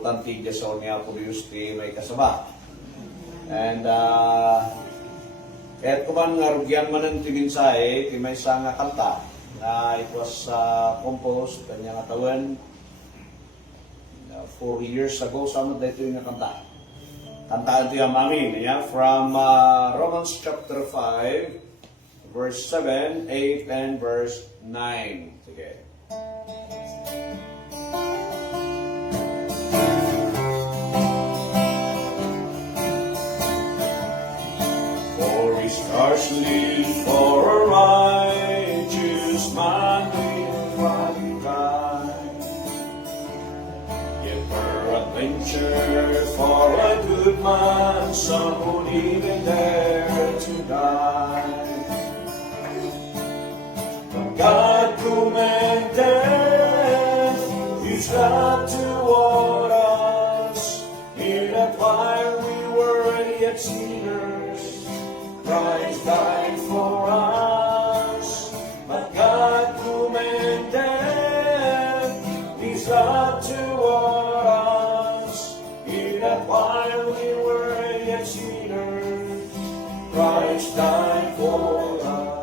importante dyan sa Neapolis ti may kasaba. And kahit kuman nga rugyan man ang timinsahe, ti may isang kanta na it was composed kanya nga tawin 4 years ago, sama dito yung kanta. Kantaan ito yung amin, from Romans chapter 5, verse 7, 8, and verse 9. Sige. For he scarcely for a righteous man will die, yet peradventure for a good man some would even dare to die. But God commended his love toward us, in that while we were yet sinners, Christ died for us. But God commended his love toward us, in that while we were yet sinners, Christ died for us.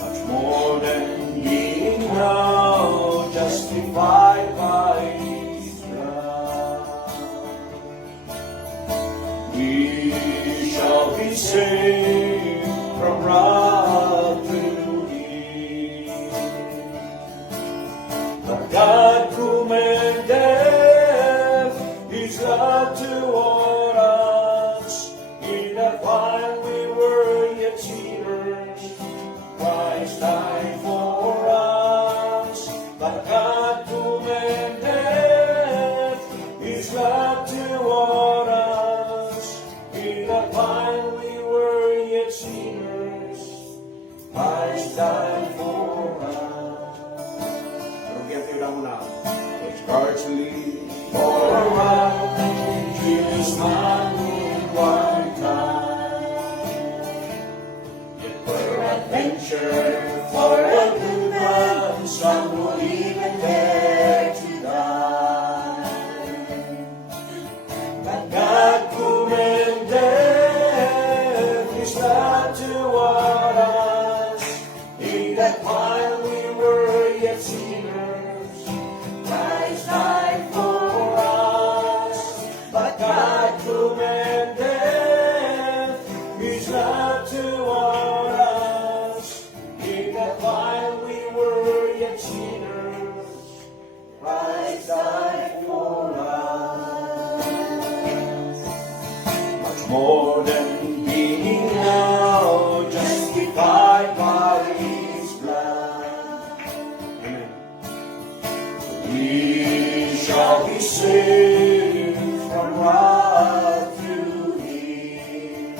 Much more than being now justified by his blood, we shall be saved from wrath through him. But God commendeth his love toward us, in that while we were yet sinners, Christ died for us. But God commendeth his love toward us, in that while we were yet sinners, Christ died for us. Pero kaya tayo lang muna. Scarcely for a righteous man in one time, yet peradventure for a good man some would even dare to die. But God commended his love toward us, in that while we were yet sinners, Christ died for us. But God commended his love toward us, in that while we were yet sinners, Christ died for us. Much more than being now justified by his blood, amen, we shall be saved from wrath through him.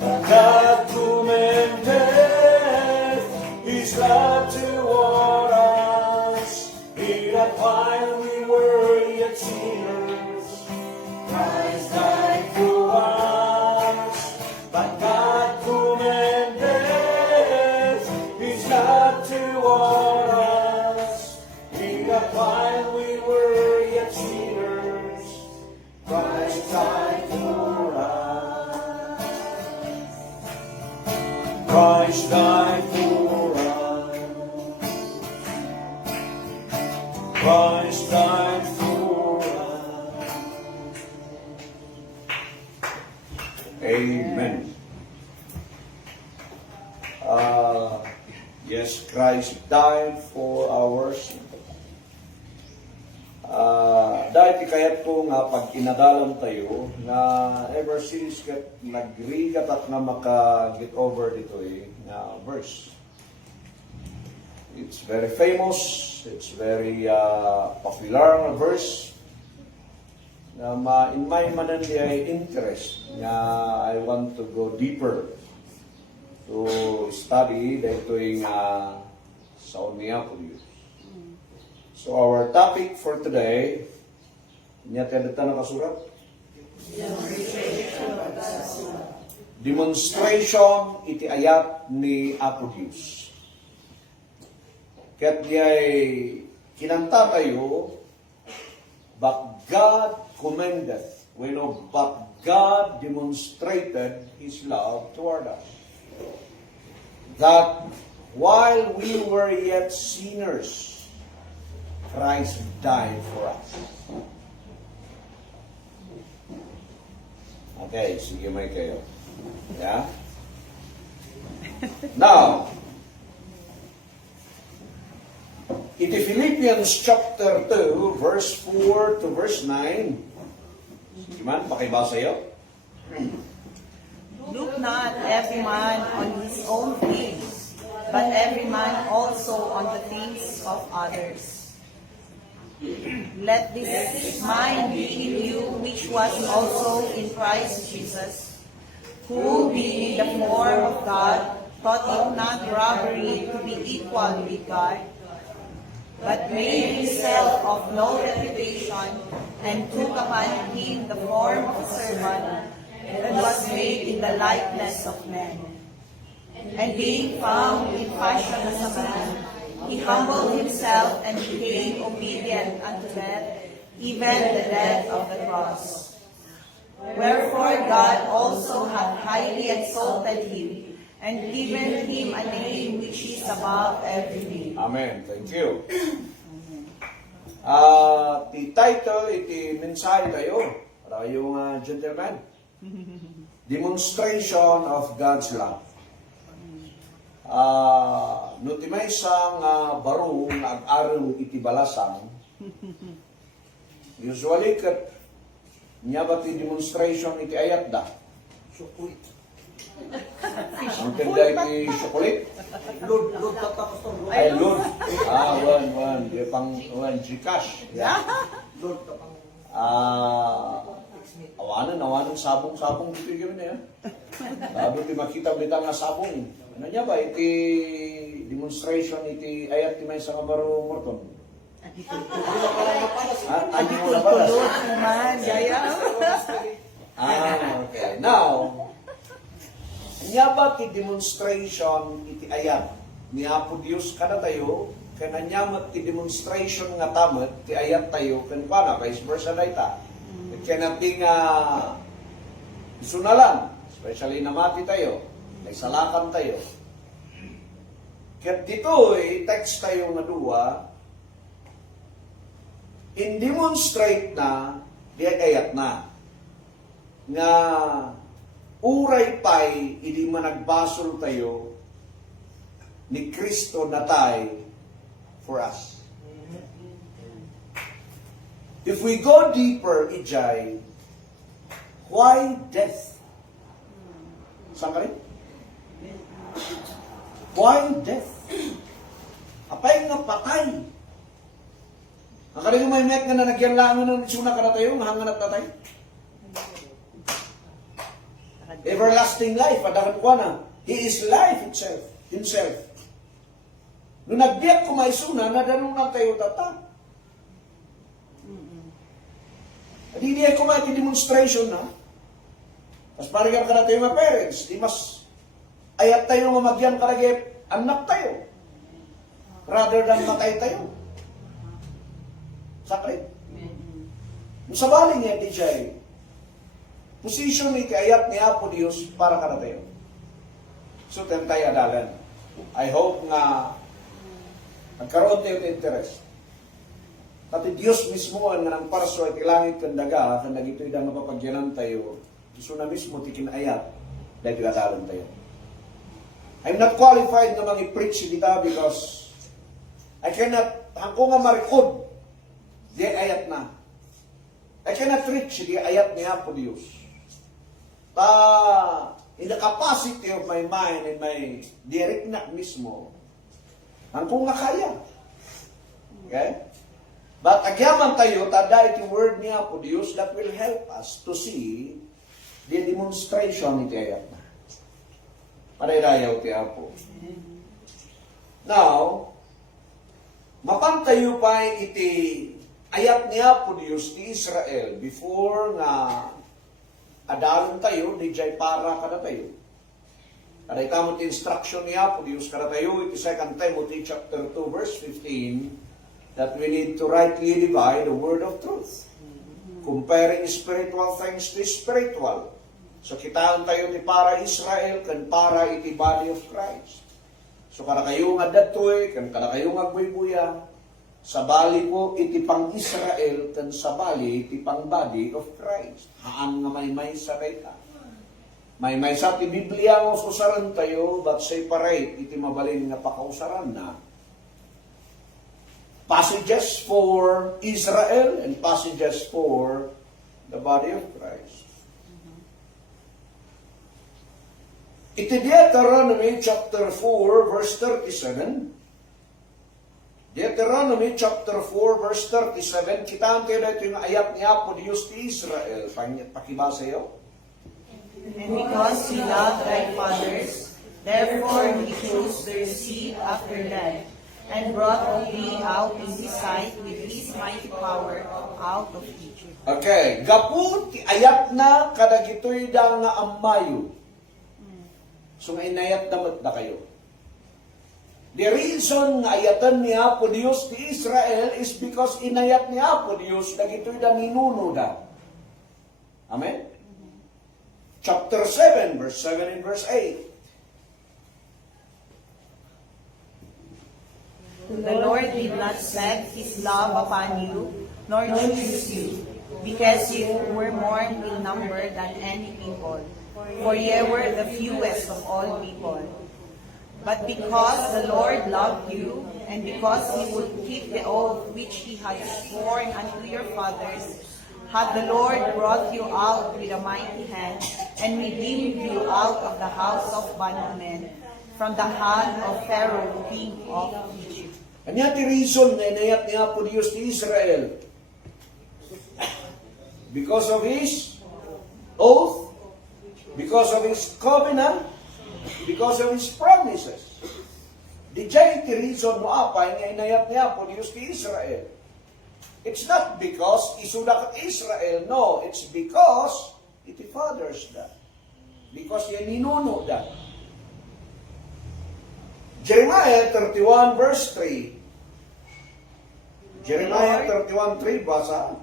But God commendeth his love toward us, in that while we were yet sinners, Christ died for us. But God commendeth his love toward us, in that while we were yet sinners, Christ died for us. Christ died for us. Christ died for us. Amen. Yes, Christ died for our sin. Dahil kayat ko nga pag inadalam tayo na ever since nagrigat at na maka-get over dito na verse. It's very famous, it's very popular na verse na in my manandi ay interest nga I want to go deeper to study dito yung sa Neapolis. So our topic for today, niya tayo na nakasurat? Demonstration iti ayat ni Apo Dios. Kaya't diyay kinanta tayo, but God commendeth, but God demonstrated His love toward us. That while we were yet sinners, Christ died for us. Okay, sige may kayo. Yeah? Now, iti Philippians chapter 2, verse 4 to verse 9. Sige man, pakibasa yun. Look not every man on his own things, but every man also on the things of others. Let this mind be in you, which was also in Christ Jesus, who being in the form of God, thought it not robbery to be equal with God, but made himself of no reputation, and took upon him the form of a servant, and was made in the likeness of men. And being found in fashion as a man, he humbled himself and became obedient unto death, even the death of the cross. Wherefore God also hath highly exalted him, and given him a name which is above every name. Amen. Thank you. Ti title, iti mensahe tayo. Para yung gentleman. Demonstration of God's love. No ti may isang baro nga ag-aram iti balasang. Usually, kat niya ba ti demonstration iti ayat da? Chocolate. Ang ganda iti chocolate? Lord, tapos to. Ay, Lord. One. Di pang Gcash. Yeah. Lord, tapang. Awanan, sabong dito yung na yan. Sabi ti makita bita nga sabong. Ano niya ba, iti demonstration, iti ayat ti may sa kabaro morton. Adi ko lang pala. naman, Jaya. Okay. Now, niya ba ti demonstration iti ayat ni Apo Dios kada tayo, kaya niya ti demonstration nga tamat, ti ayat tayo, kan pana, vice versa dayta. Kaya nating isunalan, especially namati tayo, may salakan tayo. Kaya dito, text tayo nga duwa, in demonstrate na, di ayat na, nga uray pa'y hindi managbasol tayo ni Kristo na tayo for us. If we go deeper, Ijay, why death? Saan ka rin? Why death? Apay nga patay. Ang kaling may met nga na nagyanlangan ng suna ka na tayo, mahangan at tatay. Everlasting life, adakan ko na. He is life itself, himself. Nung nagbiyak ko may suna, nadanong na tayo tata. Hindi ko may demonstration na. Mas parang ka na tayo mga parents, di mas ayat tayo mamagyan karagip, anak tayo. Rather than matay tayo. Sakit. Sa baling yan, DJ, position ni kayat ni Apo Dios para ka na tayo. So, tayo adalan. I hope nga nagkaroon tayo ng interest. Pati Diyos mismo ang nang parso ay kilangit kang daga, kang nagito'y da mapapagyanan tayo, gusto na mismo tikinayat, dahil pinatalan tayo. I'm not qualified na mag-preach dita because I cannot, hangko nga marikod, di ayat na. I cannot preach, di ayat ni Apo Diyos. In the capacity of my mind and my direct na mismo, hangko nga kaya. Okay? But agyaman tayo, tada iti word niya po Diyos that will help us to see the demonstration iti ayat na. Parirayaw ti Apo. Now, mapantayo pa iti ayat niya po Diyos ti Israel before nga adalon tayo, di jay para kada tayo. Kada itamot instruction niya, po Diyos kada tayo, iti 2 Timothy chapter 2, verse 15, that we need to rightly divide the word of truth. Comparing spiritual things to spiritual. So kitaan tayo ti para Israel, kan para iti body of Christ. So kada kayo nga datoy, kan kada kayo nga buy-buya, sa bali po iti pang Israel, kan sa bali iti pang body of Christ. Haan nga may sa kayta. May sa ti Biblia mo susaran tayo, but separate iti mabalin nga pakausaran na. Passages for Israel and passages for the body of Christ. Iti Deuteronomy chapter 4 verse 37. Deuteronomy chapter 4 verse 37. Kitaan tayo na ito yung ayat niya po Diyos ti Israel. Pakibasa yun. And because he loved thy fathers, therefore he chose their seed after them, and brought thee out in his sight with his mighty power out of Egypt. Okay, gapu ti ayat na kadagitoy da nga ammayo. So nga inayat damat na kayo. The reason nga ayatan niya po Diyos ti Israel is because inayat niya po Diyos dagitoy da ninuno da. Amen? Chapter 7, verse 7 and verse 8. The Lord did not set his love upon you, nor choose you, because you were more in number than any people, for ye were the fewest of all people. But because the Lord loved you, and because he would keep the oath which he had sworn unto your fathers, had the Lord brought you out with a mighty hand, and redeemed you out of the house of bondmen, from the hand of Pharaoh, king of Egypt. Kanya ti reason na inayat niya po Diyos ti Israel. Because of his oath, because of his covenant, because of his promises. Di jay ti reason mo apay nga inayat niya po Diyos ti Israel. It's not because isudak Israel, no, it's because iti fathers da. Because yan ninuno da. Jeremiah 31 verse 3. Jeremiah 31:3 basa.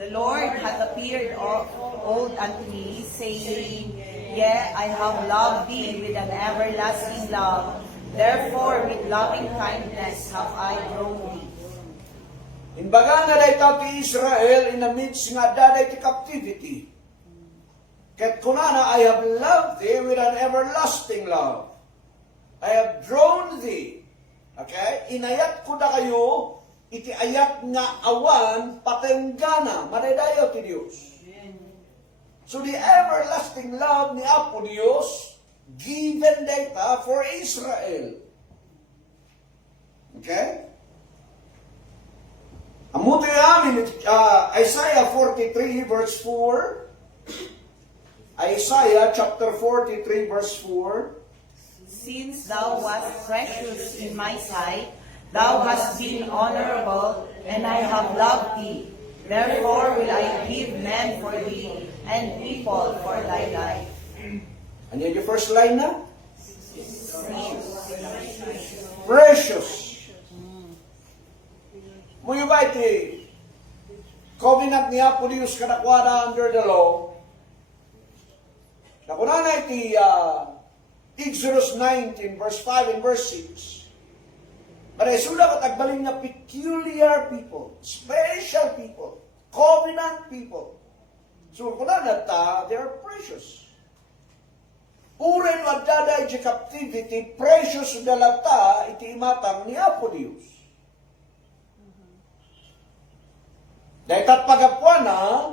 The Lord hath appeared old unto me, saying, Yea, I have loved thee with an everlasting love. Therefore with loving kindness have I drawn thee. Imbaga na day tao ti Israel in the midst nga daday ti captivity. Ket kunana, I have loved thee with an everlasting love. I have drawn thee. Okay? Inayat ko na kayo, iti ayat nga awan, patenggana, madaydayaw ti Diyos. So the everlasting love ni Apo Diyos, given data for Israel. Okay? Amuti namin, Isaiah 43 verse 4. Isaiah chapter 43 verse 4. Since thou wast precious in my sight, thou hast been honorable, and I have loved thee. Therefore will I give men for thee, and people for thy life. Ano yung first line na? Precious. Muyo ba iti covenant niya po Diyos kanakwada under the law? Nakuna na iti Exodus 19 verse 5 and verse 6. But ay suda katagbalin na peculiar people, special people, covenant people. So kuna na ta, they are precious. Uren wadada iti captivity, precious dalata iti imatang ni Apo Diyos. Dahil pagapwana,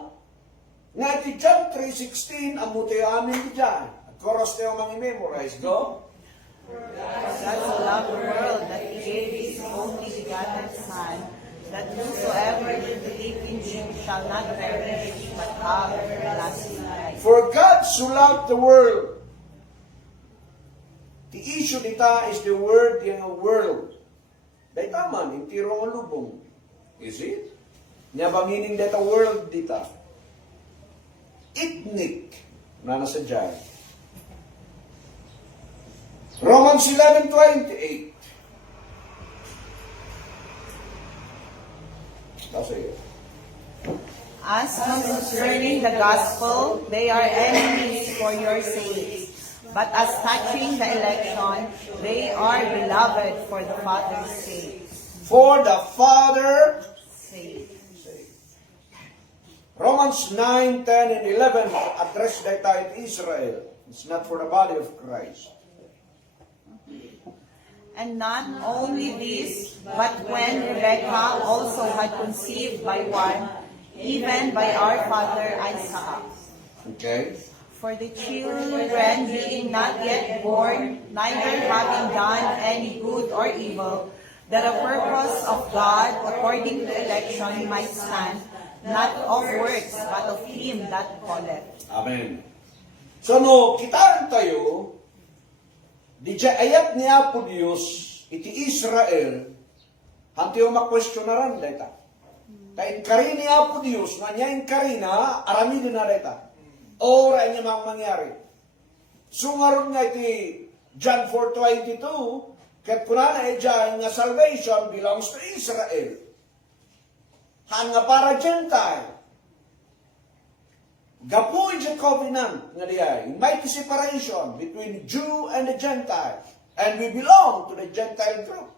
nga iti John 3:16, amuti amin di dyan. At koros tayo memorize, go? God so loved the world that he gave his only begotten Son, that whosoever will believe in him shall not perish, but have everlasting life. For God so loved the world. The issue dita is the word yung world. Dahil taman, yung tirong lubong. Is it? Nya ba meaning data world dita? Ethnic. Na nasa dyan. Romans 11:28. Basa yun. As concerning the gospel, they are enemies for your sake. But as touching the election, they are beloved for the Father's sake. For the Father, Sake. Romans 9, 10, and 11 address that to Israel. It's not for the body of Christ. And not only this, but when Rebekah also had conceived by one, even by our father Isaac. Okay? For the children being not yet born, neither having done any good or evil, that the purpose of God according to election might stand, not of works, but of him that calleth. Amen. So no, kitaan tayo, di dya ayat niya po Diyos, iti Israel, hanti yung makwestiyon na rin, deta. Kain kari niya po Diyos, nga niya yung kari na, arami din na deta. Ora niya mga mangyari. Sungaron nga iti John 4:22, kat kunana dyan nga salvation belongs to Israel. Hanga para Gentile. Gapu the covenant nga diay, mighty separation between Jew and the Gentile, and we belong to the Gentile group.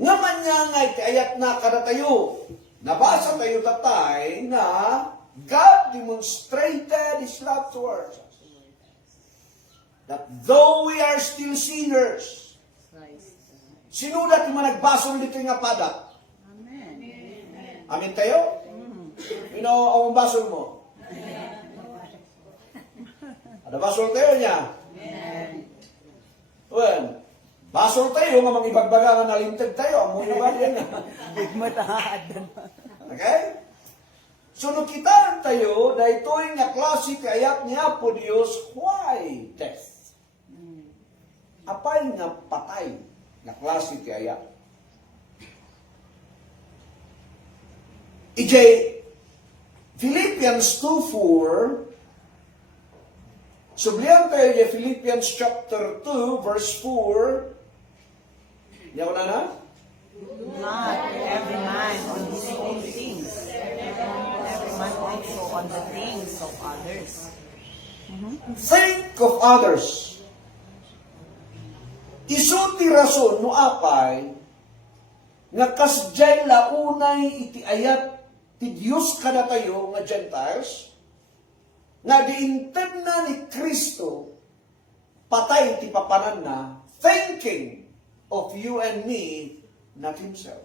Ngaman niya nga iti ayat na kada tayo, nabasa tayo tatay na God demonstrated His love towards us. That though we are still sinners, sinulat yung mga nagbasol dito nga padat. Amin tayo? You know, ang basol mo? Ada basol tayo niya? Well, basol tayo, nga mga ibagbaga nga nalintag tayo, ang muna ba yan? Okay? So, no kitaan tayo, dahil ito'y nga klase kayat niya po Diyos, why death? Apay nga patay, nga klase kayat. Ijay, Philippians 2:4, sublihan tayo niya Philippians chapter 2, verse 4. Yan ko na? Not every man on his own things, every man also on the things of others. Think of others. Isuti rason no apay, nga kasjay launay iti ayat ti Diyos kada tayo nga Gentiles, nga diinted na ni Kristo, patay ti papanan na, thinking of you and me, not Himself.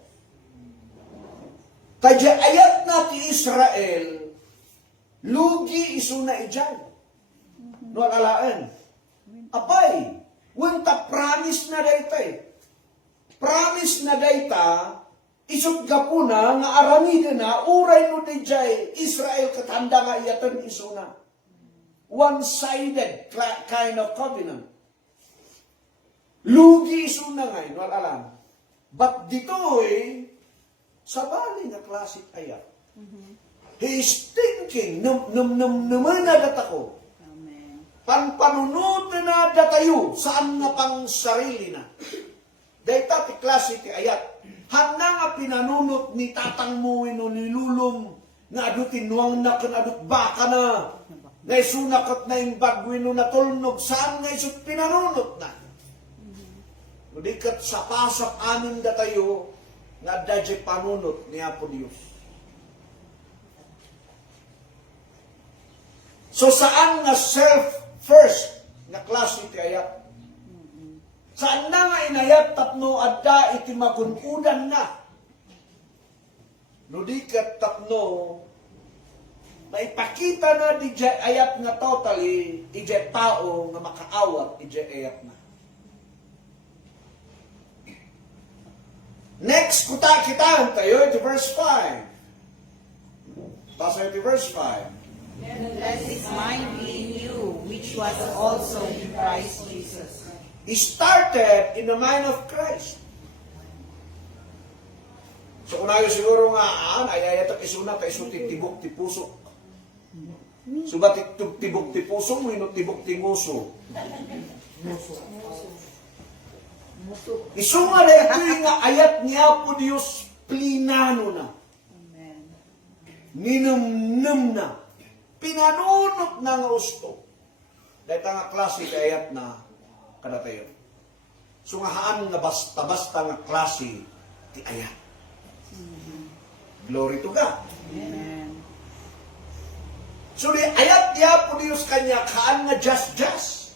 Kaya ayat na ti Israel, lugi isuna ijay. No alaan. Apay, wanta promise na daytay. Promise na dayta, isut gapuna nga aramiden na uray no dijay Israel katanda nga iyatan isuna. One-sided kind of covenant. Lugi isuna nga no alam. But ditoy sabali nga klasik ayat. He is thinking naman na ako. Panpanunutan na datayo saan nga pang sarili na. Dahil ti klase ti ayat. Handa nga pinanunot ni tatang mo ino nilulong nga adutin nuang na kan adut baka na. Nga isunakat na yung bagwin no natulnog. Saan nga isut pinanunot na? Udikat sa pasap amin da tayo nga dadya panunot ni Apo Diyos. So saan nga self-first nga klase ti ayat? Saan na nga inayat tapno adda iti makunudan na? Nudikat tapno, maipakita na di ayat nga totally, ije tao nga makaawat ije ayat na. Next, kitaan tayo, iti verse 5. Basa iti verse 5. Let this mind be in you, which was also in Christ Jesus. He started in the mind of Christ. So kung ayo siguro nga, ayayatak isuna, tayo iso titibok, tipusok. Subat tibok ti puso mo, ino tibok ti nguso. Isunga na ito yung ayat niya po Diyos, plinano na. Amen. Ninumnum na. Pinanunot na nga usto. Dahil nga klase ka ayat na kadatayon. Sungahaan nga basta-basta nga klase ti ayat. Glory to God. Amen. So di ayat niya po Diyos kanya kaan nga just.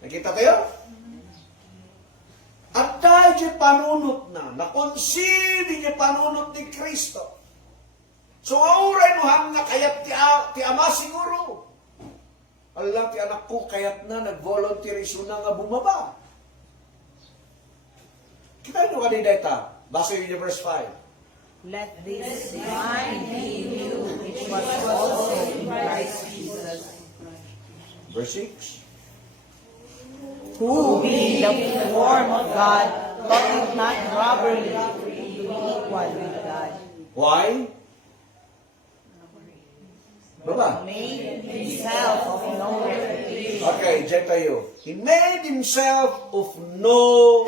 Nakita tayo? At dahil di panunot na, nakonsidi di panunot ni Kristo. So auray no nga kayat ti ama siguro. Allah ti anak ko kayat na nag-volunteerisyon na nga bumaba. Kita nyo kanina ita. Basa yung verse 5. Let this mind be in you, which was also in Christ Jesus. Verse 6. Who, being the form of God, thought it not robbery to be equal with God. Why? Baba. Made himself of no reputation. Okay, check tayo. He made himself of no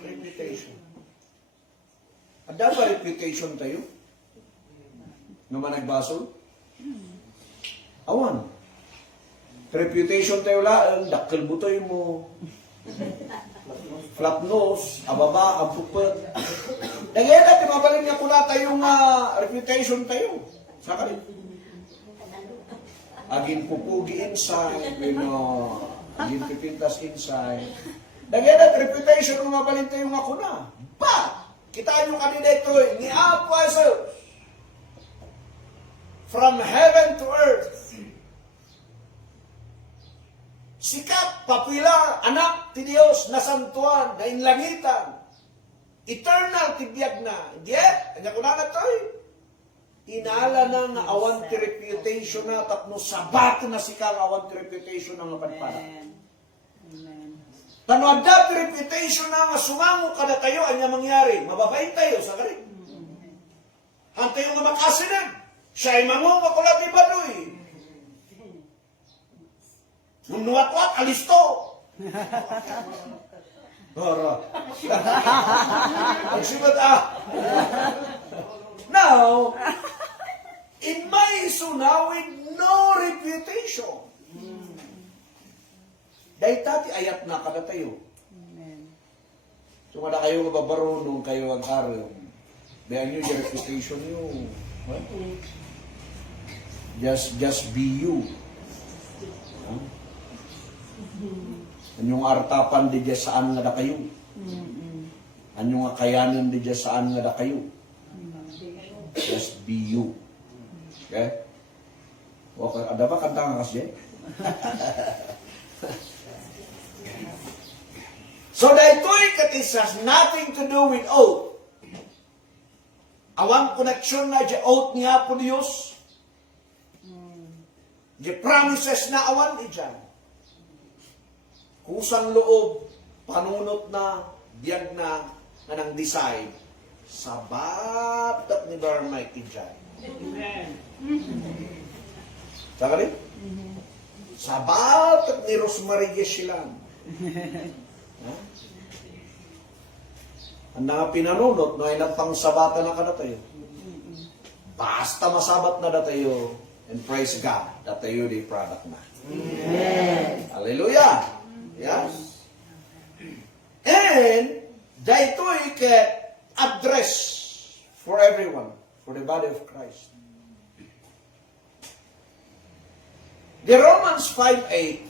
reputation. Ada ba reputation tayo? Naman nagbasol? Awan. Reputation tayo lang, dakkel butoy mo. Flap nose, ababa, ang pupet. Dagyan natin, mabalin niya kula tayong reputation tayo. Saka rin. Agin pupugi inside, agin pipintas inside. Dagyan natin, reputation ng mabalin tayo nga kuna. But, kita nyo kanina ito, ni Apostles, from heaven to earth, sikap, popular, anak ti Dios, nasantuan, na inlangitan, eternal tibiyag na. Yet, kanya ko na ito inala na nga awan ti reputation na, tapno sabat na sika nga awan ti reputation na nga panpana. Amen. Amen. Tanwada ti reputation na nga sumango kada tayo, anya mangyari, mababait tayo sa karin. Hantayo nga makasinan, siya ay mango nga kulat ibadoy. Nunuwat-wat, alisto. Para. Ang sibat Now, in my suna with no reputation. Dahil tati ayat na kada tayo. Amen. So kada kayo mababaro nung kayo ang araw. Bayan nyo yung reputation nyo. Just be you. Anyong artapan di dya saan nga da kayo. Anyong akayanin di dya saan nga da kayo. Just be you. Okay? Okay, ada ba kanta nga kasi? So that it has nothing to do with oath. Awang connection na dya oath niya po Diyos. Dya promises na awan dyan. Kusang loob, panunot na, biyag na, nga nang decide, sa batat ni Barmike dyan. Saka rin? Sa batat ni Rosemary Geshilan. Ang nga pinanunot, no ay nagpangsabata na ka na tayo. Basta masabat na na tayo, and praise God, na tayo di product na. Amen. Hallelujah! Yes? And, dahito can address for everyone, for the body of Christ. The Romans 5:8,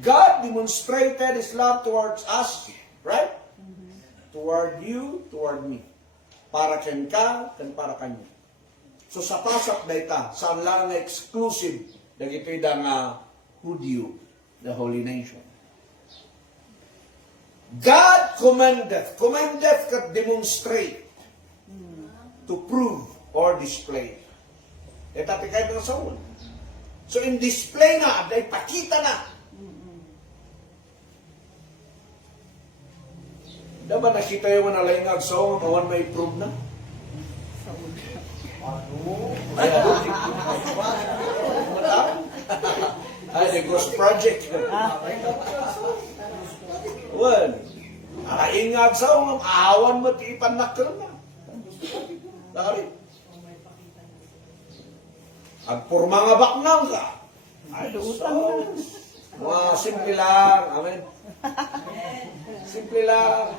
God demonstrated His love towards us, right? Toward you, toward me. Para ken ka, ken para kanyo. So sa pasak na ita, saan lang nga exclusive, dagito'y da nga Hudyo, the holy nation. God commandeth kat demonstrate, to prove or display. Tapi kayo na sa ulo. So in display na, dahil pakita na. Diba nakita yung manalay nga agsaw, mawan may prove na? Ay, adulting. Ay, the Ghost Project. Wan. Ingag sa awan mo, ti ipanak ka na. Nakari. Agpurma nga baknang ka. Ay, so, mga simple lang. Amen. Simple lang.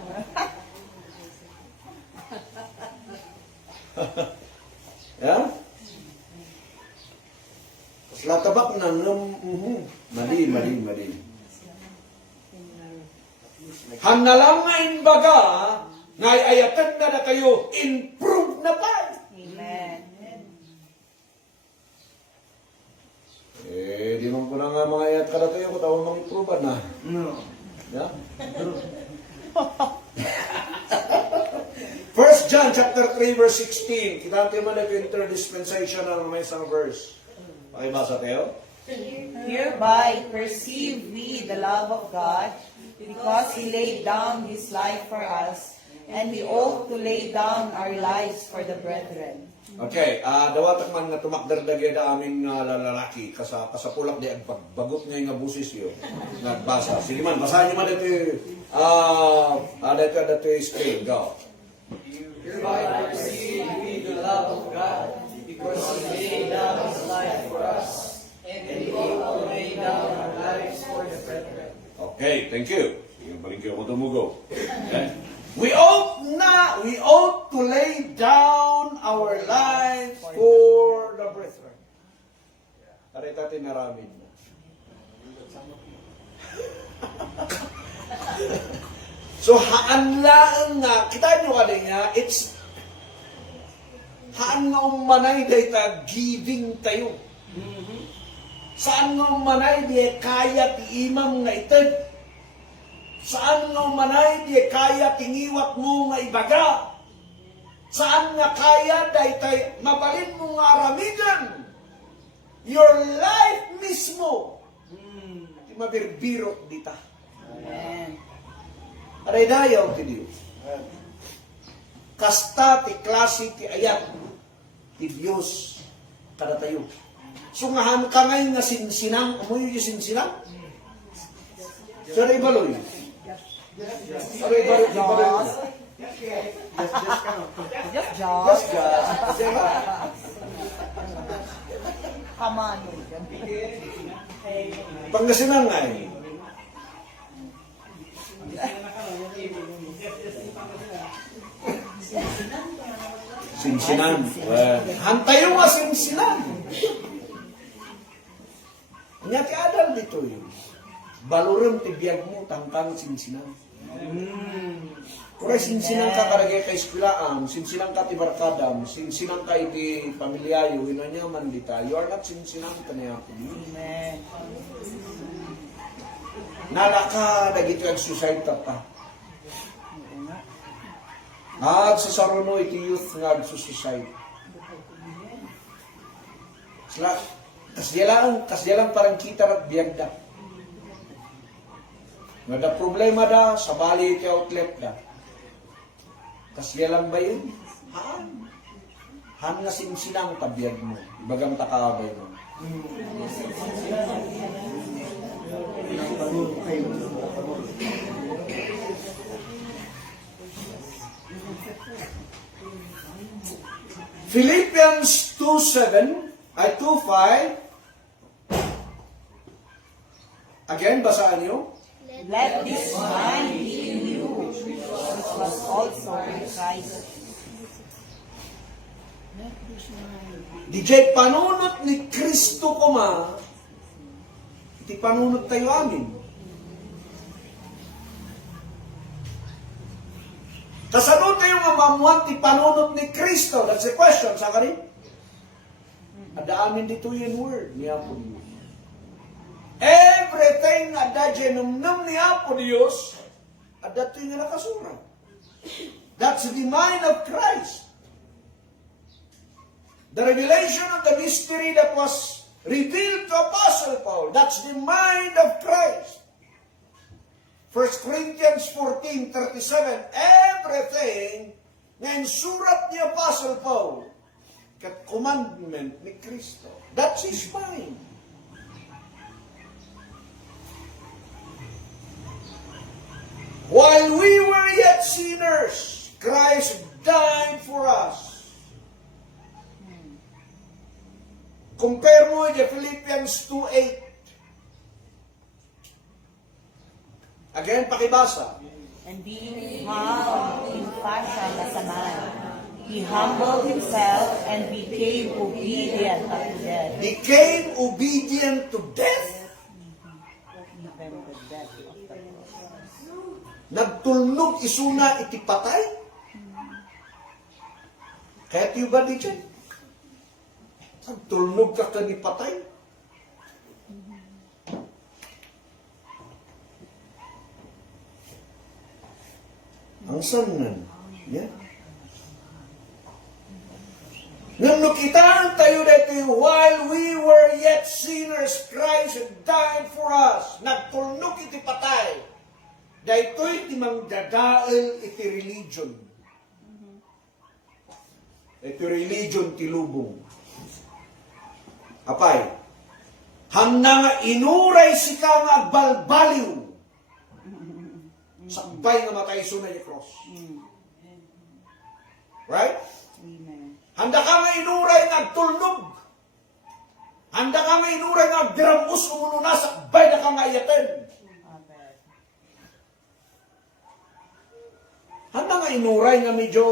Ya? Latabak na mali. Hanalang nga inbaga, ngay ayatan na kayo, improve na pa. Amen. Di man ko na nga mga ayat ka na tayo, kung tawang mga improve na. Ya? 1 John chapter 3 verse 16. Kita natin man ito interdispensational may isang verse. Pakibasa tayo. Hereby perceive we the love of God, because He laid down His life for us, and we ought to lay down our lives for the brethren. Okay, dawatak man nga tumakdardagya da aming lalaki kasapulak di agpagbagot nga busis yo. Nagbasa. Sige man, basahin niyo man dito dito screen. Go. Hereby perceive we the love of God, because He laid down His life for us, and we ought to lay down our lives for the brethren. Okay, thank you. Yung balik ko tumugo. Okay. We ought to lay down our lives for the brethren. Karita tinaramid na. So, haan nga, kita nyo nga, it's, haan nga umanay dahi ta giving tayo. Saan nga umanay dahi kaya ti imam nga itad. Saan nga umanay dahi kaya tingiwat mo nga ibaga. Saan nga kaya dahi tayo mabalin mo nga aramidan. Your life mismo. Di mabirbiro dita. Amen. Aray dayaw ti Diyos. Kasta ti klase ti ayat ti Diyos kada tayo. Sungahan ka ngayon nga sinsinang, amoy yung sinsinang? Saray baloy. Saray baloy. Just job. Yes, God. Come on. Pangasinan nga eh. Sinsinan. Hantay yung nga sinsinan. Nya ti adal dito yun. Balurem ti biyag mo tangkang sinsinan. Kung sinsinan ka karagay ka eskulaan, sinsinan ka ti barkadam, sinsinan ka iti pamilyayo, hinanya man dita, you are not sinsinan ka niya. Amen. Nalaka, dagito ang suicide ka pa. Nagsasaruno iti youth nga suicide. Kasyalang parang kita at biyagda. Nga da problema da, sa bali iti outlet da. Kasyalang ba yun? Haan. Haan nga sinsinang kabiyag mo. Ibagang takabay mo. Philippians 2:7 ay 2:5. Again, basaan niyo. Let this mind be in you, which was also in Christ. DJ panunot ni Kristo kuma, iti panunot tayo amin. Kasano tayo nga mamuhat ti panunot ni Kristo? That's the question, sakari. Ada amin dito yung word ni Apo Diyos. Everything ada genumnum ni Apo Diyos, ada ito yung nakasurat. That's the mind of Christ. The revelation of the mystery that was revealed to Apostle Paul, that's the mind of Christ. 1 Corinthians 14:37, everything na insurat ni Apostle Paul, kat commandment ni Kristo. That's His mind. While we were yet sinners, Christ died for us. Compare mo yung Philippians 2:8. Again, pakibasa. And being found in fashion as a man, he humbled himself and became obedient unto death. Became obedient to death. Even the death of the cross. Nagtulnog isuna iti patay. Kaya tiyo ba di dyan? Nagtulnog ka ka ni patay. Ang sanan. Yeah. Nung nakitaan tayo dito, while we were yet sinners, Christ died for us. Nagtulnog iti patay. Dahito'y timang dadael iti religion. Iti religion ti lubong. Apay, hamna nga inuray si ka nga agbalbaliw. Sakbay nga matay sunay ni cross. Right? Amen. Handa ka nga inuray nga agtulnog. Handa ka nga inuray nga agdiramos umuno na sakbay na ka nga iyaten. Amen. Handa nga inuray nga medyo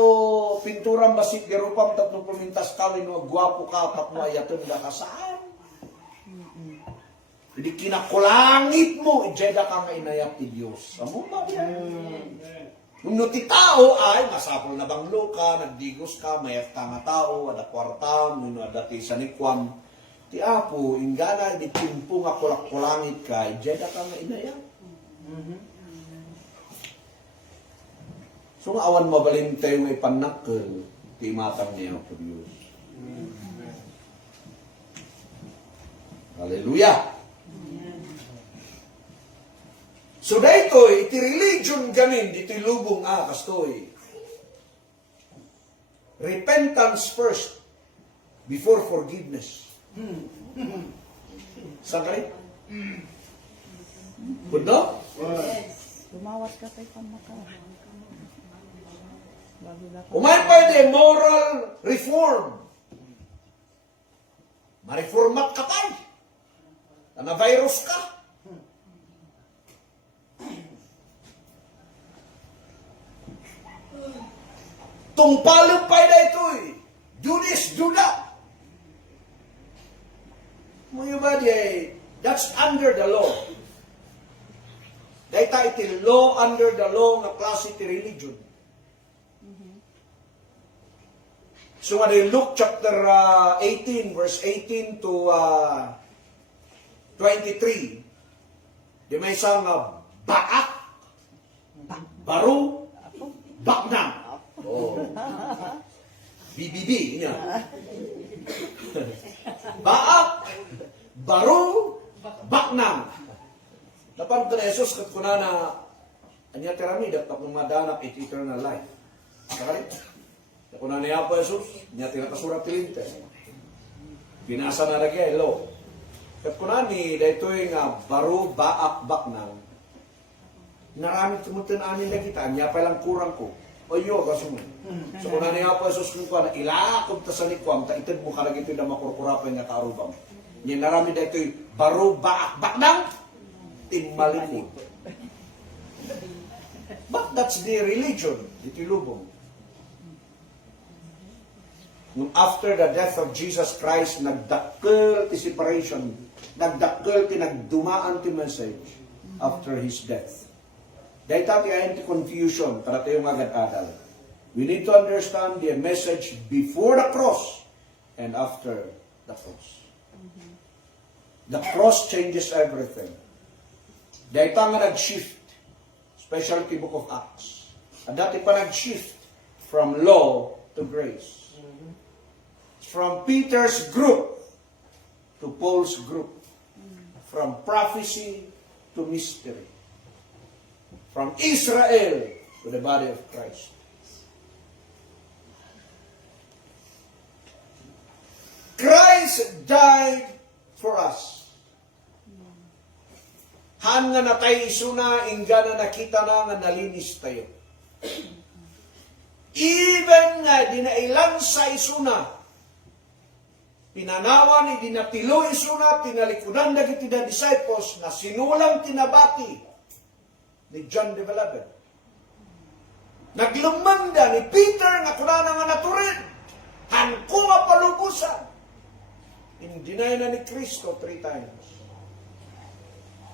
pinturang basit garupam 30 mintas kawin no gwapo ka tapmo ayaten da ka saan. Hindi kinakulangit mo ijeda ka nga inayak ti Dios. Amo ba? Kung no ti tao ay masapol na banglo ka, nagdigos ka, mayat ka nga tao, ada kwarta, no ada ti sanikwam. Ti apo ingana di timpo nga kulak-kulangit ka, ijeda ka nga inayak. So nga awan mabalin tayo may panakkel, ti matang niya po Diyos. Hallelujah! So dito, iti religion gamin, dito lubong kastoy. Repentance first, before forgiveness. Sakay? Good no? Lumawas ka kay pamaka. Umay pwede moral reform. Ma-reformat ka pa. Na-virus ka. Tungpalong pa na ito eh. Do this, do that. Mga ba di that's under the law. Dahil tayo iti law under the law nga klase ti religion. So nga di Luke chapter 18, verse 18 to 23, di may isang baak, baro, baknang. Oh. BBB niya. Baak, baro, baknang. Dapat ito na Jesus kat kuna na anya tirami dapat madanak it eternal life. Sakali? Kuna niya po Jesus, niya tinatasurat tilinte. Binasa na lagi, lo. Kat kuna ni dahito yung baro, baak, baknang. Naramit tumutin amin na kita, niya pa lang kurang ko. O yo, kasi mo. So kung nani nga po Jesus kung kuha na ilakot ta sa likwam, ta itid mo kalag ito na makurkurapay nga karubang. Yan narami na ito'y baro, baak, baknang, timmalipod. But that's the religion, ito lubong. After the death of Jesus Christ, nagdakkel ti separation, nagdakkel ti nagdumaan ti message after His death. Dahil tayo ay confusion para tayo agad-adal. We need to understand the message before the cross and after the cross. The cross changes everything. Dahil tayo nga nag-shift, especially the book of Acts. At dati pa nag-shift from law to grace. From Peter's group to Paul's group. From prophecy to mystery. From Israel to the body of Christ. Christ died for us. Han nga natay isuna, ingga na nakita na nga nalinis tayo. Even nga dinailan sa isuna, pinanawan, idinatilo isuna, tinalikudan na giti na disciples na sinulang tinabati ni John the Beloved. Naglumanda ni Peter nga kunana nga naturin, hanko nga palubusan. Indinay na ni Kristo 3 times.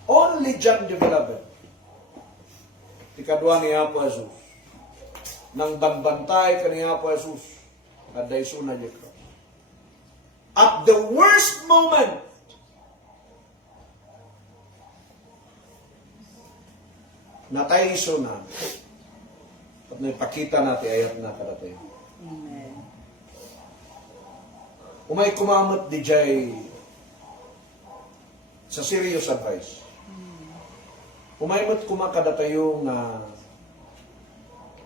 Only John the Beloved. Ikadwa ni Apo Jesus. Nang banbantay ka ni Apo Jesus, kaday suna niya ka. At the worst moment, natay suna, at naipakita natin ayat na karatay. Amen. Umay kumamot di jay sa serious advice. Umaymot kumakada tayo nga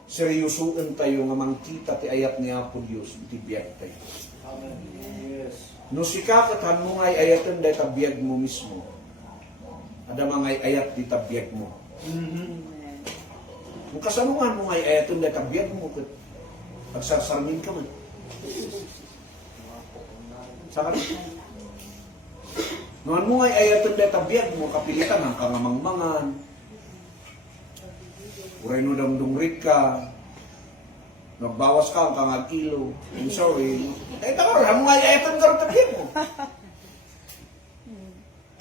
seryosuin tayo nga mangkita ti ayat ni Apo Dios iti biyag tayo. Amen. Yes. No sikakatan mo ngay ayatan day tabiyag mo mismo. Ada mga ayat di tabiyag mo. Amen. Kung kasanungan mo ngay ayatan day tabiyag mo ket pagsarsarmin ka man. Saka nuan mo ngay ayatan day tabiyag mo kapilitan ang kangamangmangan. Uray no damdungrit ka. Nagbawas ka ang kangag-ilo. I'm sorry. Eh, tama rin. Mo nga ayatan ka rin tabiyag mo.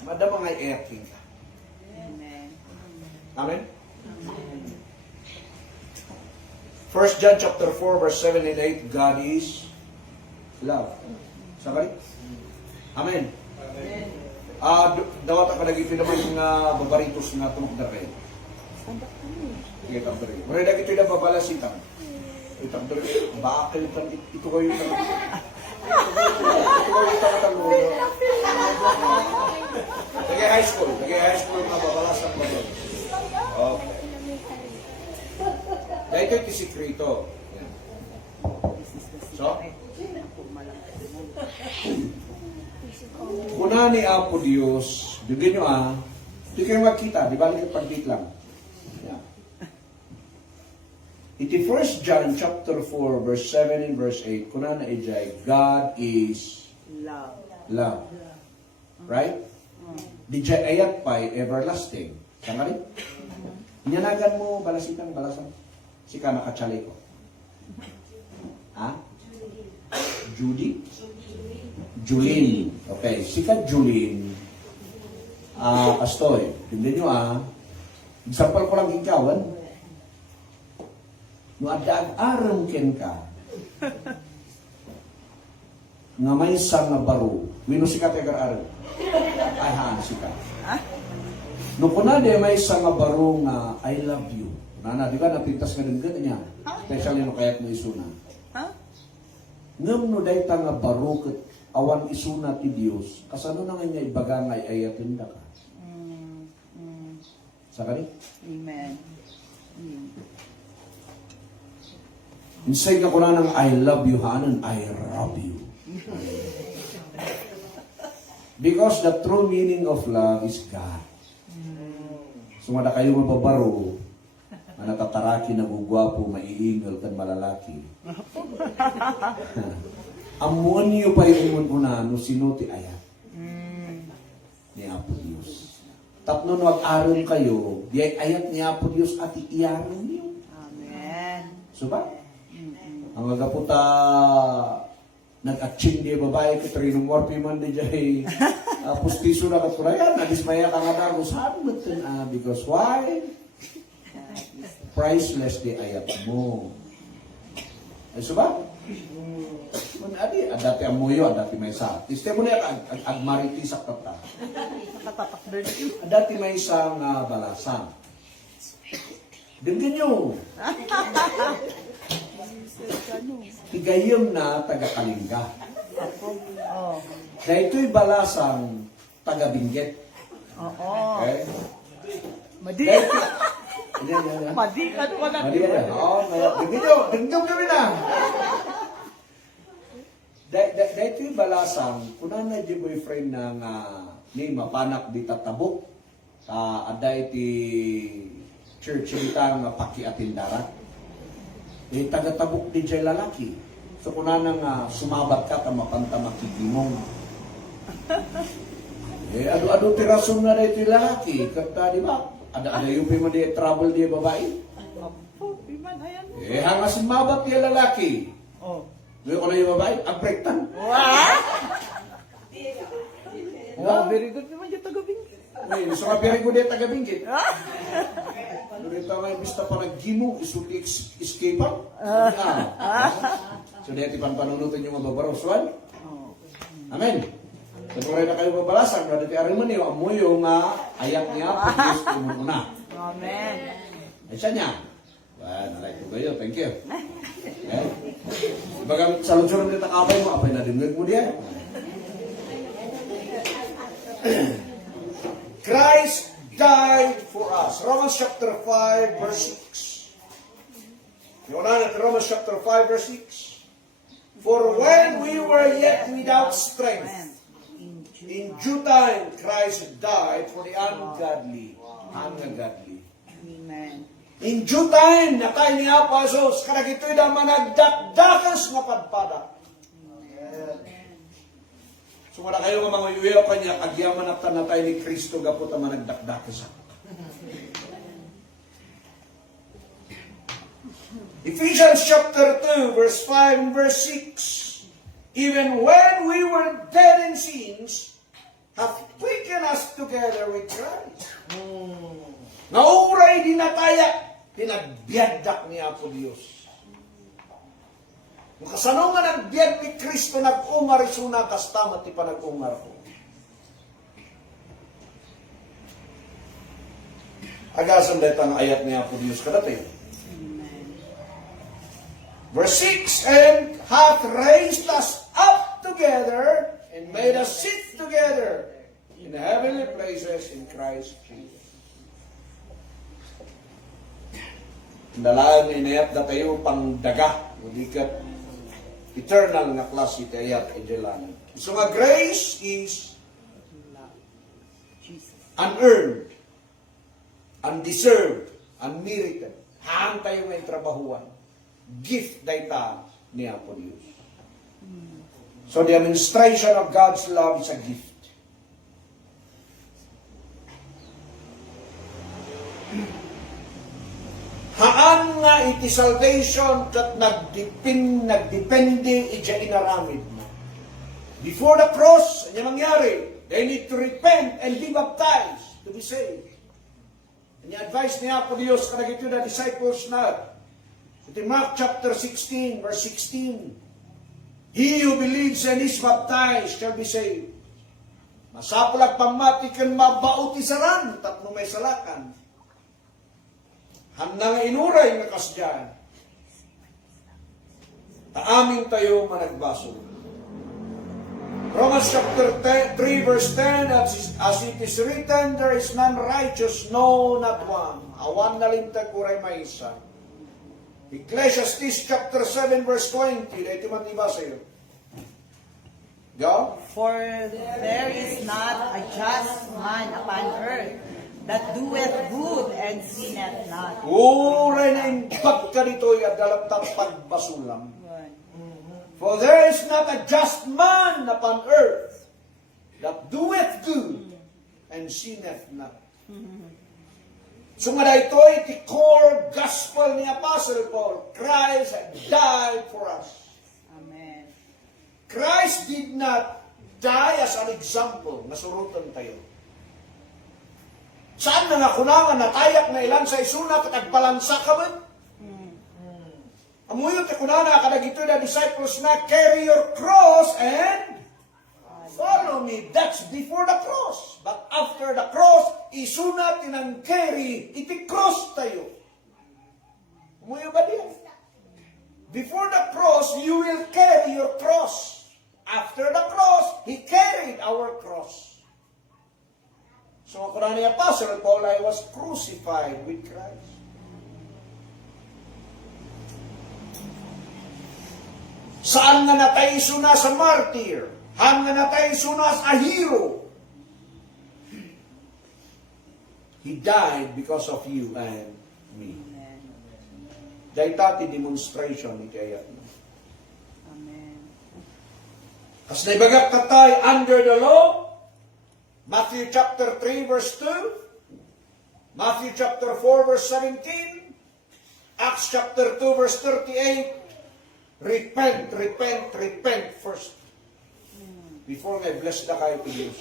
Madama nga ayatin ka. Amen. Amen? 1 John chapter 4 verse 7 and 8, God is love. Sakali? Amen. Dawat ako nagipin naman yung babaritos na tumukdar kayo. Sige, tamdo rin. Marina ito yung babalasitan. Tamdo rin. Bakal ito kayo yung tanong. Ito kayo yung tanong. Nagay high school na babalasan mo doon. Okay. Dahil ito yung sikrito. So? Kuna ni Apo Diyos, bigyan nyo hindi kayo magkita, di balik yung pagdit lang. Yeah. Iti 1 John chapter 4 verse 7 and verse 8, kuna na ijay, God is Love. love. Right? Di jay ayat pa'y everlasting. Tama rin? Nyanagan mo, balasan. Si ka nakatsali ko. Ha? Judy? Julin. Okay. Si ka Julin. Astoy. Tingnan nyo example ko lang ikawan. No adaan ken ka. Nga may isang nga baro. Wino si ka tegar-aral. Ay haan si ka. No kuna de may isang nga baro nga I love you. Nana, di ba napintas nga din niya? Especially no kayak mo isuna. Ngam no day ta nga baro ket awan isuna ti Dios. Kasano na nga niya ibaga nga ayatin da ka. Sakali? Amen. Insay ka kuna ng I love you hanan, I rob you. Because the true meaning of love is God. Sumada kayo mababaro, natataraki, nagugwapo, maiingal, kan malalaki. Amuan niyo pa yung una, no sinuti ayat. Ni Apo Diyos. Tapno wag-aron kayo, di ayat ni Apo Diyos at iyaron niyo. Amen. So ba? Ang agaputa, nag-atching di babae, katrinomorphi man di jay, pustiso na katurayan, nadismaya ka nga dago, saan ba ito because why? Priceless di ayat mo. Ay, so ba? Adati amuyo, adati may sa. Tiste mo na agmariti sa kata. Adati may isang balasan. Ganyan nyo. Tigayom na taga-Kalinga. Oh. Na ito'y balasang taga-Binggit. Oo. Okay? Madi. Yan. Madi ka doon na. Oo, ganyan nyo kami na. Dahil ito'y balasang, kunan na di boyfriend ng ni mapanak di tatabok, ada iti church ita nga pakiatindara. Taga-tabok di jay lalaki. So kunan nga sumabat ka mapanta makikimong. Ado tirason na dahil ito'y lalaki. Kata di ba? Ada yung mo di trouble di babae. Opo, iman, ayan. Hanga sumabat di lalaki. Oh. Ngayon ko na yung babae, agprektan. Wow, very good naman yung taga-Benguet. Ngayon, gusto ka piring ko din taga-Benguet. Lurita nga yung bista pa nag-gimo, isuti escape-up. So, dahil panpanunutin yung mga babaroswan. Amen. Nagpuray na kayo babalasan, na dati ariman niyo, amoy yung ayat niya, pagkis ko muna. Amen. Ay siya niya. Nalike ko kayo, thank you. Baga, salon-salon kita kabay mo, apay na dinggag mo diyan. Christ died for us. Romans chapter 5, verse 6. Yung na Romans chapter 5, verse 6. For when we were yet without strength, in due time, Christ died for the ungodly. Ungodly. Amen. In due time, natay ni Apasos, karag ito'y na managdakdakas nga padpada. So wala kayo nga mga uyuyaw kanya, kagyaman at natay ni Kristo gapot ang managdakdakas. Ephesians chapter 2, verse 5 and verse 6. Even when we were dead in sins, hath quickened us together with Christ. Nauray dinataya, pinagbiyadak ni Apo Diyos. Kung kasano nga nagbiyad ni Kristo, nag-umar isuna, kastamat ti panag-umar ko. Agasan dahil ang ayat ni Apo Diyos kadati. Verse 6, and hath raised us up together and made us sit together in the heavenly places in Christ Jesus. Dalaan inayat na tayo pang daga, hindi ka eternal nga klase tayat ejelan. So nga grace is unearned, undeserved, unmerited. Haan tayo may trabahuan. Gift dayta ni Apo Diyos. So the demonstration of God's love is a gift. Haan nga iti salvation kat nagdepende ija inaramid mo. Before the cross, ano mangyari? They need to repent and be baptized to be saved. Ang advice ni Apo Diyos kanag ito na disciples na ito Mark chapter 16 verse 16. He who believes and is baptized shall be saved. Masapulag pamatikan mabauti saran tapno may salakan. Handang inuray nga kasdyan. Taamin tayo managbasol. Romans chapter 3 verse 10, as it is written, there is none righteous, no, not one. Awan na lintag kuray maisa. Ecclesiastes chapter 7 verse 20, dahito man ibasa yun. Go? For there is not a just man upon earth that doeth good and sinneth not. Uray na imbag ka dito at dalamtang pagbasulam. For there is not a just man upon earth that doeth good and sinneth not. So nga ito ay the core gospel ni Apostle Paul. Christ died for us. Amen. Christ did not die as an example. Nasurutan tayo. Saan na nga kunangan natayak na ilan sa isuna katagbalansa ka man? Amuyot na kunana kadagito na disciples na carry your cross and follow me. That's before the cross. But after the cross, isuna tinang carry, iti cross tayo. Amuyot ba diyan? Before the cross, you will carry your cross. After the cross, He carried our cross. So, ako ni Apostle Paul, I was crucified with Christ. Saan nga natay suna sa martyr? Han nga natay suna sa hero? He died because of you and me. Amen. Dahil tati demonstration ni kayat na. Amen. As naibagak tatay under the law, Matthew chapter 3 verse 2, Matthew chapter 4 verse 17, Acts chapter 2 verse 38, repent, repent, repent first. Before may bless na kayo to Diyos.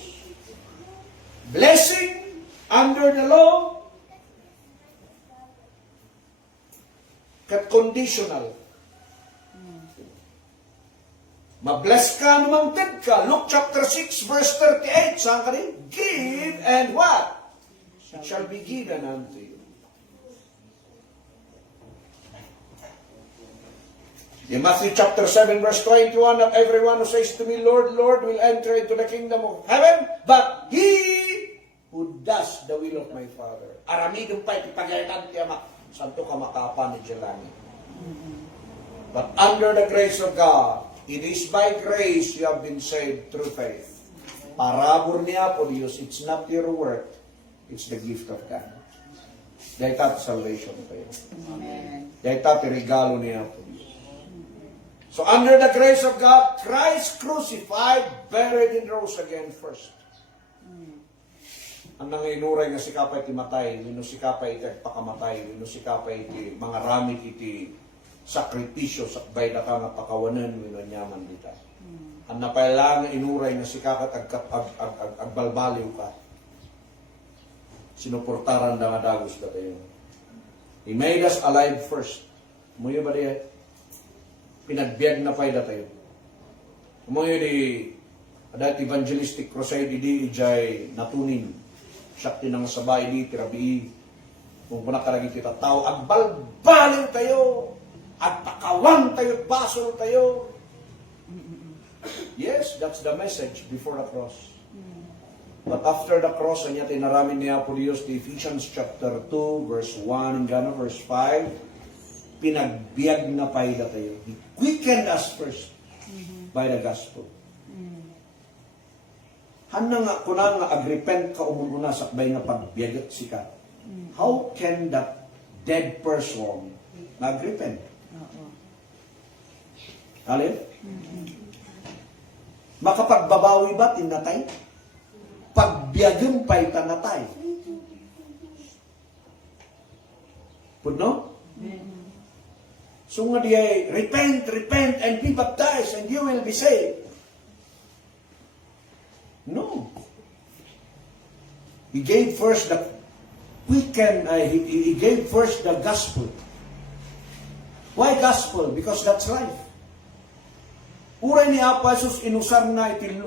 Blessing under the law, kat conditional. Mabless ka namang tid ka. Luke chapter 6 verse 38. Saan ka rin? Give and what? It shall be given unto you. In Matthew chapter 7 verse 21, not everyone who says to me, Lord, Lord, will enter into the kingdom of heaven, but he who does the will of my Father. Aramidong pa ipagayatan ti Ama. Santo ka makapa ni Jelani. But under the grace of God, it is by grace you have been saved through faith. Parabor niya po Diyos, it's not your work, it's the gift of God. Dahil tayo salvation kayo. Amen. Dahil tayo regalo niya po Diyos. So under the grace of God, Christ crucified, buried, and rose again first. Ang nanginuray nga si kapay iti matay, wino si kapay iti pakamatay, wino si kapay iti mga ramit iti sakripisyo, sakbay na ka nga pakawanan, wino nyaman dita. Ang napailang inuray nga si kakat agbalbaliw ka. Sinuportaran na nga dagos ka tayo. He made us alive first. Muyo ba diya? Pinagbiag na pa'y tayo. Muyo di adat evangelistic crusade di ijay natunin. Siyak tinang sabay di tirabii. Kung panakaragi kita tao, agbalbaliw tayo. Agpakawan tayo, basol tayo. Yes, that's the message before the cross. But after the cross, anya tinaramin niya po Diyos di Ephesians chapter 2, verse 1, and gana verse 5, pinagbiag na payda tayo. He quickened us first by the gospel. Hanang nga, kunang nga agrepent ka umuna sakbay nga pagbiagat sika. How can that dead person mag-repent? Alin? Makapagbabawi ba tinatay? Pagbiagin pa'y tanatay. Pudno? So nga diay, repent, repent, and be baptized, and you will be saved. No. He gave first the he gave first the gospel. Why gospel? Because that's life. Uray ni Apasos inusar na iti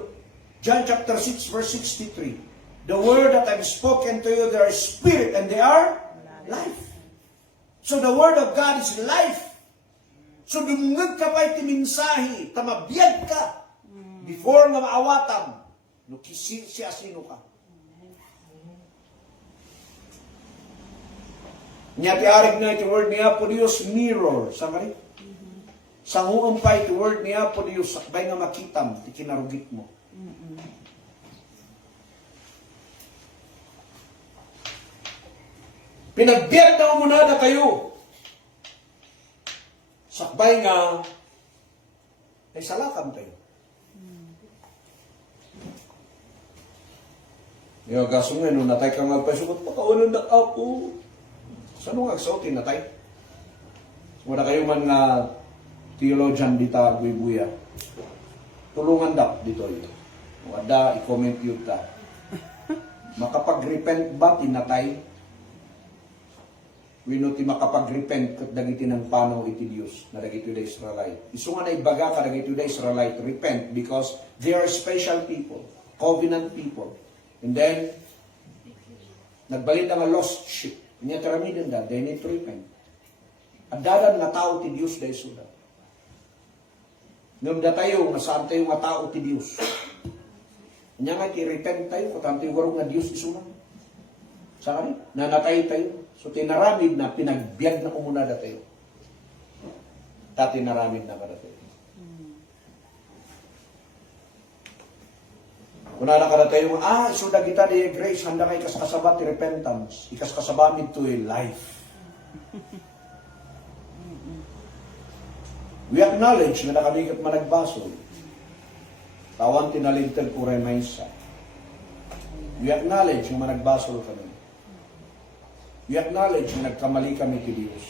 John chapter 6 verse 63. The word that I've spoken to you, they are spirit and they are life. So the word of God is life. So dumungag ka pa iti minsahi, tamabiyag ka before nga maawatan, no siya sino ka. Nya ti arig na iti word niya po Diyos mirror, sama rin? Sanguang pa iti word niya po Diyos, sakbay nga makitam, ti kinarugit mo. Pinagbiag na umunada kayo. Sakbay nga, ay salakam tayo. Yung gaso nga, nung natay ka magpasugot, pakawanan na ako. Saan nga agsotin natay? Wala kayo man nga theologian dita, buy-buya. Tulungan da dito yun. Wada, i-comment yun ta. Makapag-repent ba tinatay? Wino ti makapag-repent kat dagiti ng panaw iti Diyos na dagiti da Israelite. Isu nga na ibaga ka dagiti da Israelite repent because they are special people, covenant people. And then nagbalit ang lost sheep. Inya taramidin da, they need to repent. At dadan nga tao ti Diyos da isuda. Ngam da tayo nga saan tayo nga tao ti Diyos. Inya nga ti-repent tayo kung tayo warong nga Diyos isuda. Saan nanatay tayo. So tinaramid na pinagbiag na umunada tayo. Tinaramid na kada tayo. Kung nakakada tayo, isuda kita di grace, handa kay kasabat ti repentance, ikaskasabamid to a life. We acknowledge na nakamigat managbasol. Tawan tinaligtad ko remaysa. We acknowledge na managbasol kami. We acknowledge na nagkamali kami ti Diyos.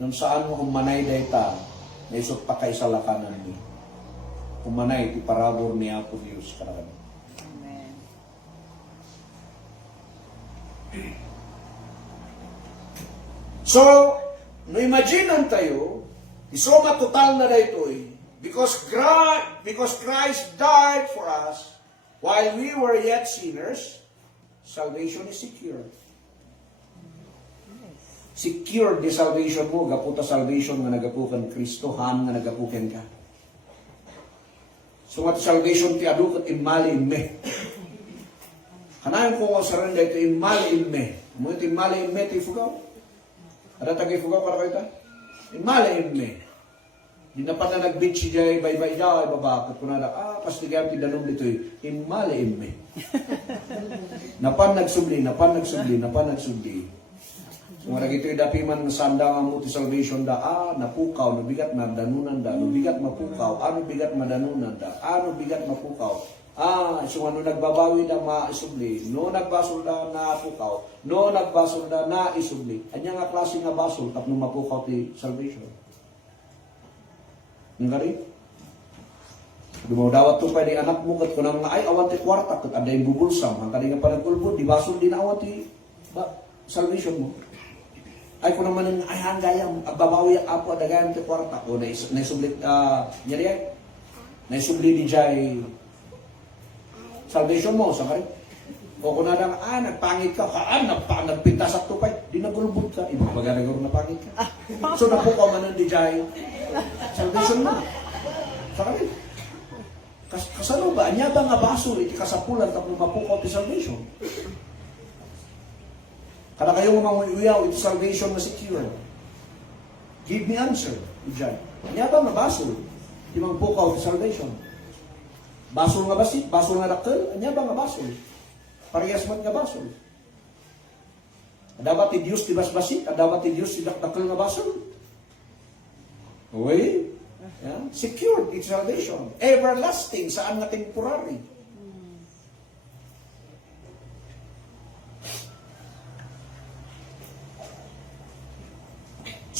Nung saan mo umanay dayta, na isot pa kay salakanan mo. Umanay ti parabor ni Apo Diyos karakan. Amen. So, no imaginean tayo, isoma total na dito because Christ died for us while we were yet sinners, salvation is secure. Secure the salvation mo, gaputa salvation nga nagapukan Kristo, han nga nagapukan ka. So nga salvation ti adukot imali imme. Kanayon ko nga saranda ito imali imme. Mo ito imali imme ti fugaw. Ada tagay fugaw para kayo ta? Imali imme. Di na pa na nag-beach si Jay, bye-bye daw, babakot ko na pastigyan ti danom dito imali imme. Napan nagsubli. So nga ito'y dapiman na sanda nga mo ti salvation napukaw, nabigat na danunan da, nabigat mapukaw, ano bigat madanunan da, ano bigat mapukaw. So ano nagbabawi da maisubli, no nagbasol da napukaw, no nagbasol da naisubli. Anya nga klase nga basol, tapno mapukaw ti salvation. Nga rin? Dumawdawat to pa di anak mo, kat kunang nga ay awan ti kwarta, kat ada yung bubulsam, ang kani nga panagulbod, di basol din awan ti salvation mo. Ay kung naman ay handayang babawi ang apo adagayan ti kwarta o naisublit nyari ay naisubli di jay salvation mo sa kari o kung nadang nagpangit ka nagpintas at tupay di nagulubod ka ibabaga nagaro napangit ka so napukaw man di jay salvation mo sa kari kasano ba anya ba nga basol iti kasapulan tapos mapukaw ti salvation. Kada kayo mga uyaw, ito salvation na secure. Give me answer, Ijan. Anya ba nga basol? Di mang bukaw ito salvation. Basol nga basit, basol nga dakkel, anya ba nga basol? Parehas man nga basol. Adabat ti Diyos ti basbasit, adabat ti Diyos ti dakkel nga basol. Okay? Yeah? Secured, it's salvation. Everlasting, saan nga temporary.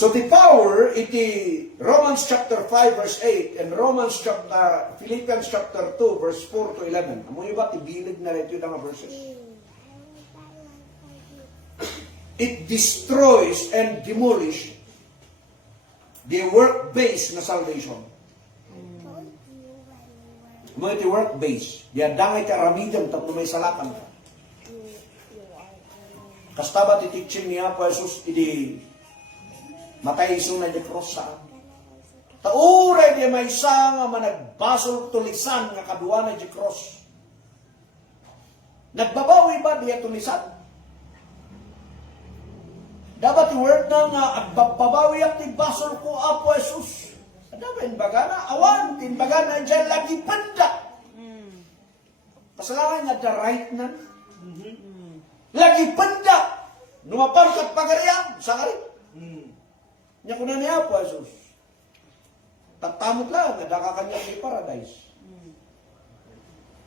So the power, iti Romans chapter 5 verse 8 and Philippians chapter 2 verse 4 to 11. Amo yung ba, tibilig na rin ito yung verses. It destroys and demolish the work-based na salvation. Amo iti work-based. Diyan dangay ka ramidam tapos may salakan ka. Kastaba ti teaching niya po Jesus, iti matay iso na di cross saan. Tauray di may isa nga managbasol tulisan nga kadua na di cross. Nagbabawi ba diya tulisan? Dapat i-word na nga agbabawi at ibasol ko Apo Jesus. Dapat inbaga na awan, inbaga na dyan lagi panda. Kasalanan nga the right na. Lagi panda. Numapangkat pagariyan. Sakari. Nya ko na niya po, Jesus. Tatamot lang, nadaka kanya ni paradise.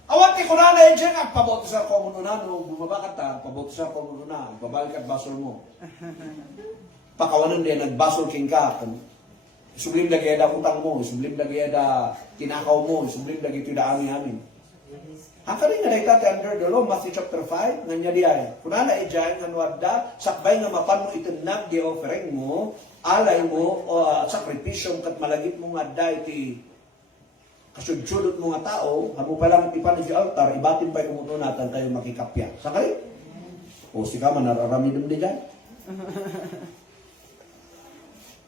Awati ko na na dyan, agpabotisar ko muna na, no, bumabakat ta, agpabotisar ko muna na, agbabalik at basol mo. Pakawanan din, nagbasol king ka, sublim lagi ada utang mo, sublim lagi ada tinakaw mo, sublim lagi ito daami amin. Ang kari nga naitati under the law, Matthew chapter 5, nga niya diay. Kuna na dyan, nga nuwadda, sakbay nga mapan mo itinag di offering mo, alay mo, sakripisyon kat malagip mo nga da iti kasudsudot mo nga tao, hamo pa lang ipan di altar, ibatin pa yung natan tayo makikapya. Sakay? O si ka man, nararamidom di dyan.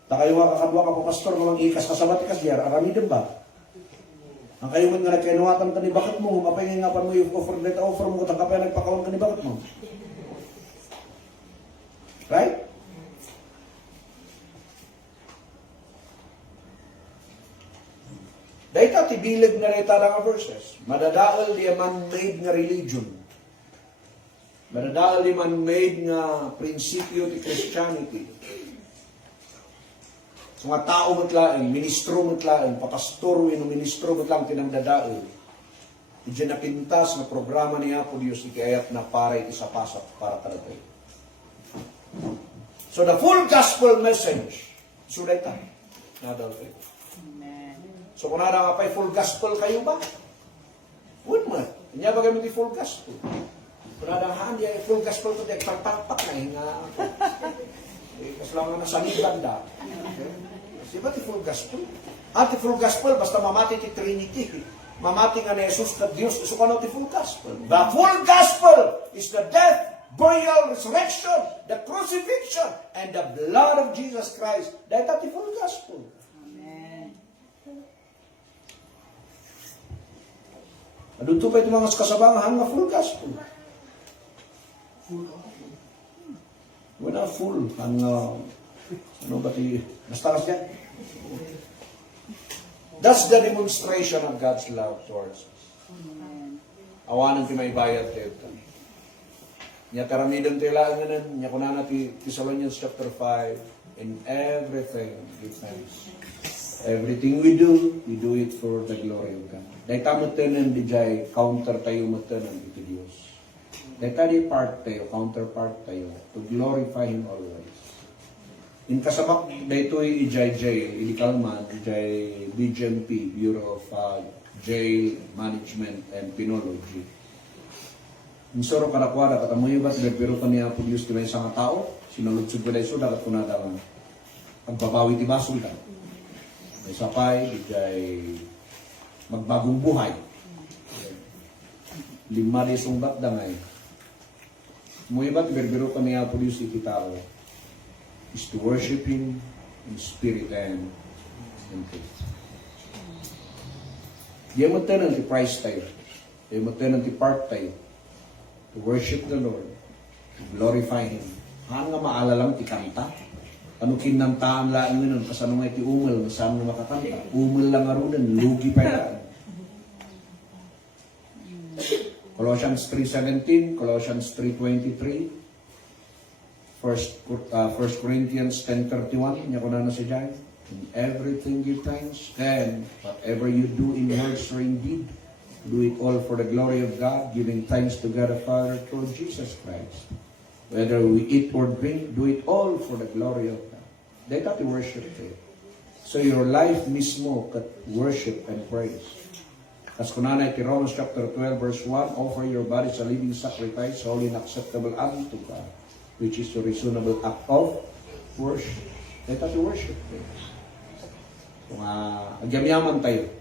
Takayo nga kakadwa ka po, pastor, mga ikas kasabat ikas diyan, aramidom ba? Ang kayo man nga nagkainuwatan ka ni bakit mo, mapahingin nga pa mo yung offer mo, katang kapaya nagpakawan ka ni bakit mo. Right? Dahil tibilig na rita nga verses. Madadaol di man-made nga religion. Madadaol di man-made nga prinsipyo ti Christianity. So nga tao matlaing, ministro matlaing, papastor wino ministro matlang tinamdadaol. Diyan na pintas na programa niya po Diyos ikayat na para isapasok para talatay. So the full gospel message, so dahil tayo. Nadalpay. Amen. So kung nada nga pa'y full gospel kayo ba? Huwag mo. Kanya ba kayo full gospel? Kung nada nga handi ay full gospel ko, dahil pagpakpak na hinga ako. Kasalaman na sa nibanda. Di ba ti full gospel? At ti full gospel, basta mamati ti Trinity. Mamati nga na Jesus na Diyos, iso ka na ti full gospel. The full gospel is the death, burial, resurrection, the crucifixion, and the blood of Jesus Christ. Dahil ti full gospel. Amen. Adunto pa itong mga kasabangan nga full gospel. Wala full. Ang, ano ba ti, basta kas dyan? That's the demonstration of God's love towards us. Awanan ti may bayad tayo. Nya karamidang tayo lang nga nun. Nya kunana ti Thessalonians chapter 5. In everything, give thanks. Everything we do it for the glory of God. Dahil tamot tayo di jay, counter tayo matanan iti Diyos. Dahil tayo part tayo, counterpart tayo, to glorify Him always. In kasabak, dahito'y ijay jail, ilikalman, ijay BGMP, Bureau of Jail Management and Penology. Insoro karakwada, katamuyo ba't pero pa niya po Diyos kaya isang tao, sinalutsog ko dahil suda, kat kunada nga, pagbabawi ti basol ka. May sapay, ijay magbagong buhay. 5 di sungbat da ngay. Muyo ba't berbero pa niya po Diyos iti tao, is to worship Him in spirit and in faith. Di mo tayo ti price tayo. Di mo tayo ti part tayo. To worship the Lord. To glorify Him. Haan nga maalalang ti kanta? Ano kinantaan lang nun? Kasano nga iti umel? Saan nga makakanta? Umel lang arunan. Lugi pa yan. Colossians 3:17, Colossians 3:23, 1 Corinthians 10:31, niya ko na si Jai. In everything give thanks, and whatever you do in words or in deed, do it all for the glory of God, giving thanks to God the Father through Jesus Christ. Whether we eat or drink, do it all for the glory of God. They got to worship it. So your life mismo kat worship and praise. As kunanay ti Romans chapter 12 verse 1, offer your bodies a living sacrifice, holy and acceptable unto God, which is the reasonable act of worship. They got to worship it. Kung agyamyaman tayo,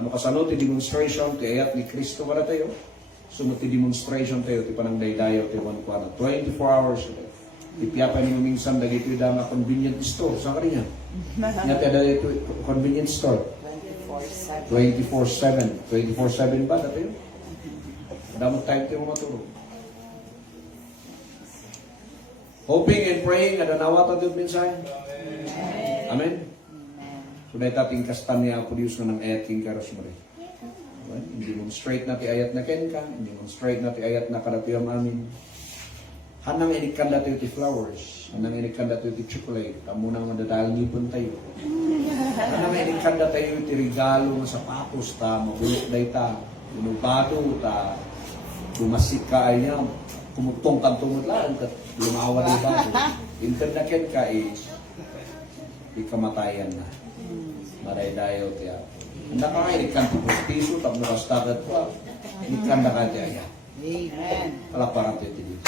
ano kasano ti demonstration, ti ayat ni Kristo para tayo, sunod ti demonstration tayo, ti panang daydayo, ti 1 24 hours a day. Ti piyapay ni minsan, dagito yung dama convenient store. Saan ka rin yan? Nga ti dagito convenient store. 24/7. 24/7 ba dati yun? Damot time tayo matulog. Hoping and praying na nanawatan din minsan. Amen. So dahil tating kastan niya po Diyos na ng ayat king karosmari. Hindi mo straight na ti ayat na ken ka, hindi mo straight na ti ayat na karatiyam amin. Hanang inikan dati ti flowers, hanang inikan dati ti chocolate, tamo nang madadal nipon tayo. Hanang inikan dati ti regalo nga sapatos ta, mabulok day ta, inubado ta, bumasik ka ay niya, kumutong kantumot lang, lumawa na bago. Inkan na ken ka is, ikamatayan na. Maray dayo tiya. Handa ka nga, inikan ti piso, tapos nakastagat pa, inikan na ka tiya. Amen. Palaparan tiyo ti Diyos.